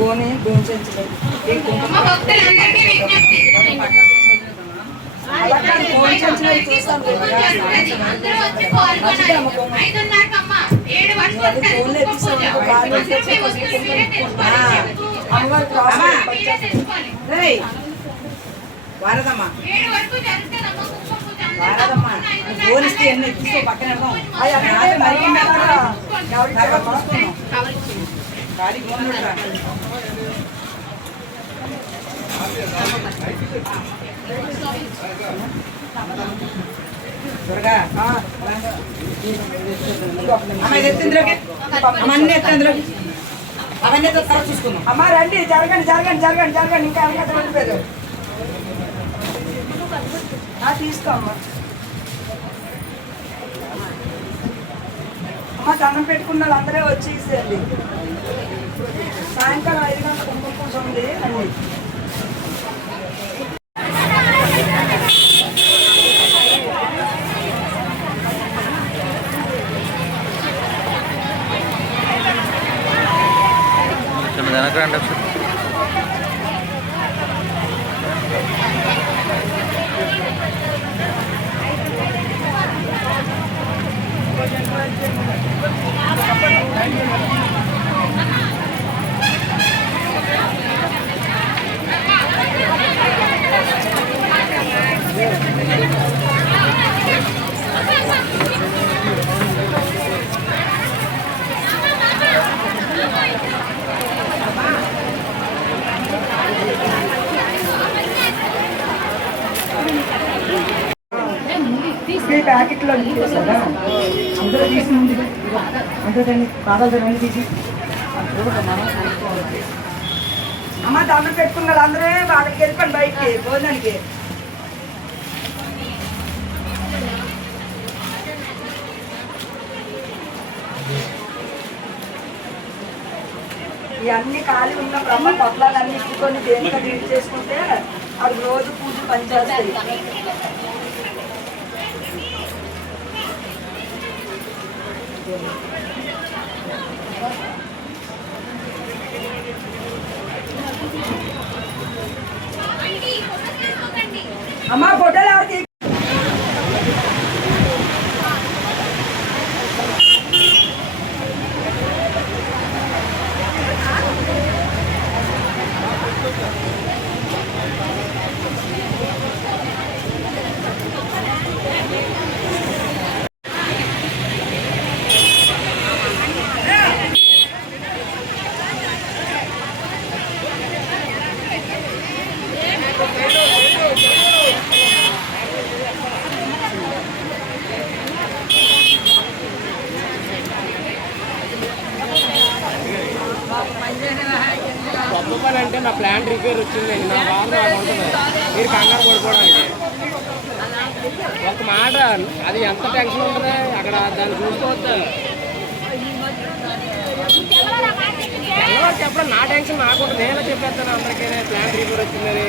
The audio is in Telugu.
గోని గోంచంచులు వారదమ్మా వారదమ్మా గోనిస్తే ఎన్ని తీసుకో పక్కన గాలి గోను త్వరగా అమ్మ ఇది ఎత్తిందిలోకి అమ్మ అన్నీ ఎత్తిందిలోకి అవన్నీ తర్వాత చూసుకుందాం. అమ్మ రండి జరగండి జరగండి జరగండి జరగండి ఇంకా వెనక వెళ్ళిపోయారు తీసుకో అమ్మ. అమ్మ దండం పెట్టుకున్న వాళ్ళు అందరూ వచ్చేసేయండి. సాయంకాలం 5 గంటలకు కుంకుమ పూజ ఉంది అండి. ప్యాకెట్లో తీసేసారా అందరూ తీసి ఉంది అంటే దాన్ని కాదాలు రండి తీసి అమ్మ దండం పెట్టుకున్నారు అందరూ వాళ్ళకి వెళ్ళిపోండి బయటికి భోజనానికి. ఇవన్నీ ఖాళీ ఉన్నప్పుడు అమ్మ పొట్లాలన్నీ ఇచ్చుకొని దేనిగా డీల్ చేసుకుంటే అది రోజు పూజ పనిచేస్తాయి. అమ్మ ఫోటోలు ఎవరికి అంటే నా ప్లాంట్ రిపేర్ వచ్చిందండి. నా బాధ నాకు ఉంటుంది. మీరు కంగారు పడిపోవడానికి ఒక మాట అది ఎంత టెన్షన్ ఉంటుంది అక్కడ దాన్ని చూసుకోవద్దు. చెప్పడం నా టెన్షన్ నాకు ఉంటుంది. నేనే చెప్పేస్తాను అందరికీ ప్లాంట్ రిపేర్ వచ్చిందని.